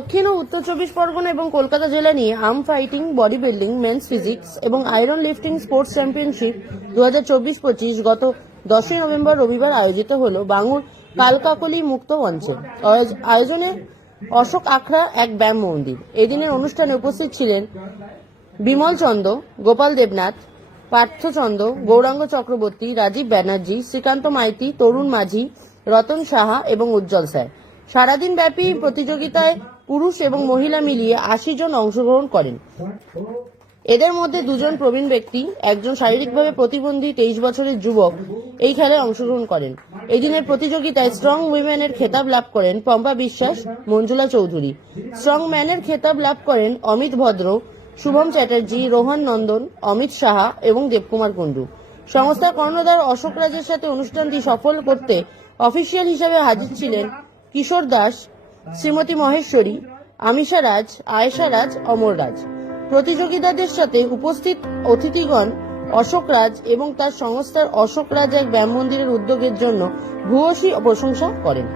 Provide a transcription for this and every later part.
দক্ষিণ ও উত্তর 24 পরগনা এবং কলকাতা জেলা নিয়ে arm fighting, body building, men's physics এবং আয়রন লিফটিং স্পোর্টস চ্যাম্পিয়নশিপ 2024-25 গত 10ই নভেম্বর রবিবার আয়োজিত হল বাঙুর কালকাকলি মুক্ত মঞ্চে। আয়োজনে অশোক আখড়া এক ব্যায়াম মন্দির। এদিনের অনুষ্ঠানে উপস্থিত ছিলেন বিমল চন্দ, গোপাল দেবনাথ, পার্থচন্দ্র, গৌরাঙ্গ চক্রবর্তী, রাজীব ব্যানার্জি, শ্রীকান্ত মাইতি, তরুণ মাঝি, রতন সাহা এবং উজ্জ্বল স্যার। সারাদিন ব্যাপী প্রতিযোগিতায় পুরুষ এবং মহিলা মিলিয়ে 80 জন অংশগ্রহণ করেন। এদের মধ্যে 2 জন প্রবীণ ব্যক্তি, একজন শারীরিকভাবে প্রতিবন্ধী 23 বছরের যুবক এই খেলায় অংশগ্রহণ করেন। এই দিনের প্রতিযোগিতায় স্ট্রং উইমেনের খেতাব লাভ করেন পম্পা বিশ্বাস, মঞ্জুলা চৌধুরী। স্ট্রং ম্যানের খেতাব লাভ করেন অমিত ভদ্র, শুভম চ্যাটার্জি, রোহন নন্দন, অমিত সাহা এবং দেবকুমার কুণ্ডু। সংস্থার কর্ণধার অশোক রাজের সাথে অনুষ্ঠানটি সফল করতে অফিসিয়াল হিসাবে হাজির ছিলেন কিশোর দাস, শ্রীমতী মহেশ্বরী, আমিষা রাজ, আয়েশা রাজ, অমর রাজ। প্রতিযোগিতাদের সাথে উপস্থিত অতিথিগণ অশোক রাজ এবং তার সংস্থার অশোক রাজ এক ব্যায়াম মন্দিরের উদ্যোগের জন্য ভূয়সী প্রশংসা করেন।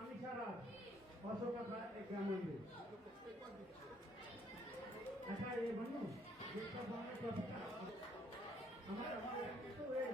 আমিষা রাজ, অশোক আখড়া এক ব্যায়াম মন্দির। আচ্ছা ये बनू जिसका बाने टॉपिक हमारा तो है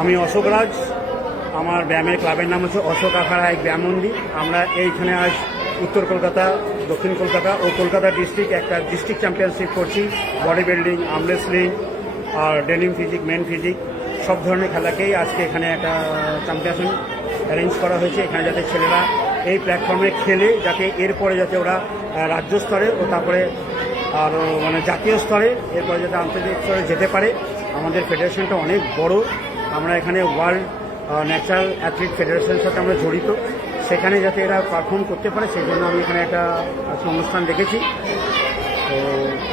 আমি অশোক রাজ, আমার ব্যায়ামের ক্লাবের নাম হচ্ছে অশোক আখড়া এক ব্যায়াম মন্দির। আমরা এইখানে আজ উত্তর কলকাতা, দক্ষিণ কলকাতা ও কলকাতা ডিস্ট্রিক্ট একটা ডিস্ট্রিক্ট চ্যাম্পিয়নশিপ করছি। বডি বিল্ডিং, আর্ম রেসলিং আর ডেনিম ফিজিক, মেন ফিজিক সব ধরনের খেলাকেই আজকে এখানে একটা চ্যাম্পিয়নশিপ অ্যারেঞ্জ করা হয়েছে। এখানে যাতে ছেলেরা এই প্ল্যাটফর্মে খেলে, যাতে এরপরে যাতে ওরা রাজ্য স্তরে ও তারপরে আরও মানে জাতীয় স্তরে, এরপরে যাতে আন্তর্জাতিক স্তরে যেতে পারে। আমাদের ফেডারেশনটা অনেক বড়। আমরা এখানে ওয়ার্ল্ড ন্যাচারাল অ্যাথলিট ফেডারেশনের সাথে আমরা জড়িত। সেখানে যাতে এরা পারফর্ম করতে পারে সেই জন্য আমি এখানে একটা অনুষ্ঠান দেখেছি। তো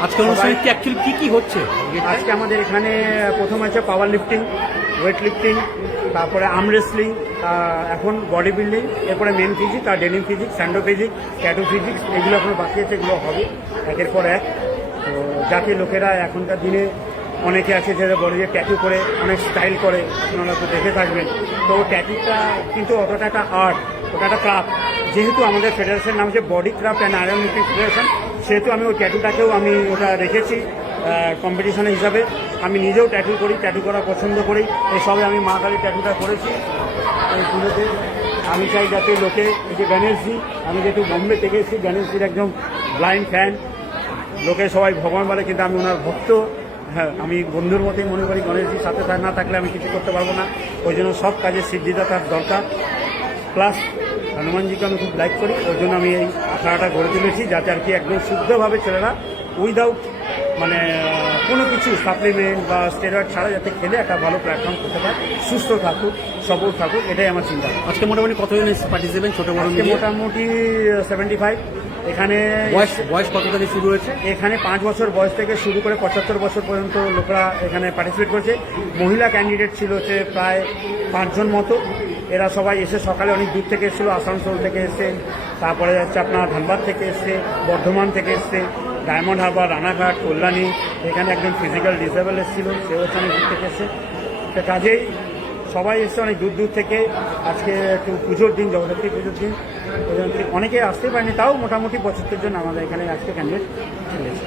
আজকে অনুষ্ঠানে অ্যাকচুয়ালি কি হচ্ছে? আজকে আমাদের এখানে প্রথম আছে পাওয়ার লিফটিং, ওয়েট লিফটিং, তারপরে আর্ম রেসলিং, এখন বডি বিল্ডিং, এরপরে মেন ফিজিক্স আর denim physics, sando physics, tattoo physics, এগুলো এখনো বাকি আছে, এগুলো হবে একের পর এক। তো যাতে লোকেরা এখনকার দিনে অনেকে আছে যারা বডিতে ট্যাটু করে অনেক স্টাইল করে, আপনারা তো দেখে থাকবেন। তো ট্যাটুটা কিন্তু অতটা একটা আর্ট, ওটা একটা ক্রাফট। যেহেতু আমাদের ফেডারেশন নাম হচ্ছে body craft and iron lifting federation, সেহেতু আমি ওই ট্যাটুটাকেও আমি ওটা রেখেছি কম্পিটিশনের হিসাবে। আমি নিজেও ট্যাটু করি, ট্যাটু করা পছন্দ করি। এই সবে আমি মা কালী ট্যাটুটা করেছি এই পুজোতে। আমি চাই যাতে লোকে, এই যে গণেশজি, আমি যেহেতু বোম্বে থেকে এসেছি, গণেশজির একদম ব্লাইন্ড ফ্যান, লোকে সবাই ভগবান বলে কিন্তু আমি ওনার ভক্ত। হ্যাঁ, আমি বন্ধুর মতোই মনে করি, গণেশজির সাথে না থাকলে আমি কিছু করতে পারবো না। ওই জন্য সব কাজে সিদ্ধিদাতার দরকার। প্লাস হনুমানজিকে আমি খুব লাইক করি, ওই জন্য আমি এই আখড়াটা গড়ে তুলেছি, যাতে আর কি একদম শুদ্ধভাবে ছেলেরা উইদাউট মানে কোনো কিছু সাপ্লিমেন্ট বা স্টেরয়েড ছাড়া যাতে খেলে একটা ভালো প্ল্যাটফর্ম করতে পারে, সুস্থ থাকুক, সবল থাকুক, এটাই আমার চিন্তা। আজকে মোটামুটি কতজন পার্টিসিপেন্ট ছোট বড় আজকে মিলিয়ে? মোটামুটি 75। এখানে বয়স কত থেকে শুরু হয়েছে? এখানে 5 বছর বয়স থেকে শুরু করে 75 বছর পর্যন্ত লোকরা এখানে পার্টিসিপেট করেছে। মহিলা ক্যান্ডিডেট ছিল হচ্ছে প্রায় 5 জন মতো। এরা সবাই এসে সকালে অনেক দূর থেকে এসেছিলো, আসানসোল থেকে এসছে, তারপরে যাচ্ছে আপনার ধানবাদ থেকে এসছে, বর্ধমান থেকে এসছে, ডায়মন্ড হারবার, রানাঘাট, কল্যাণী। এখানে একজন ফিজিক্যাল ডিসেবল এসেছিল, সেও হচ্ছে অনেক দূর থেকে এসছে। তো কাজেই সবাই এসছে অনেক দূর দূর থেকে। আজকে একটু পুজোর দিন, জগদ্ধাত্রী পুজোর দিন, অনেকে আসতে পারেনি, তাও মোটামুটি 75 জন আমাদের এখানে আজকে ক্যান্ডিডেট চলেছে।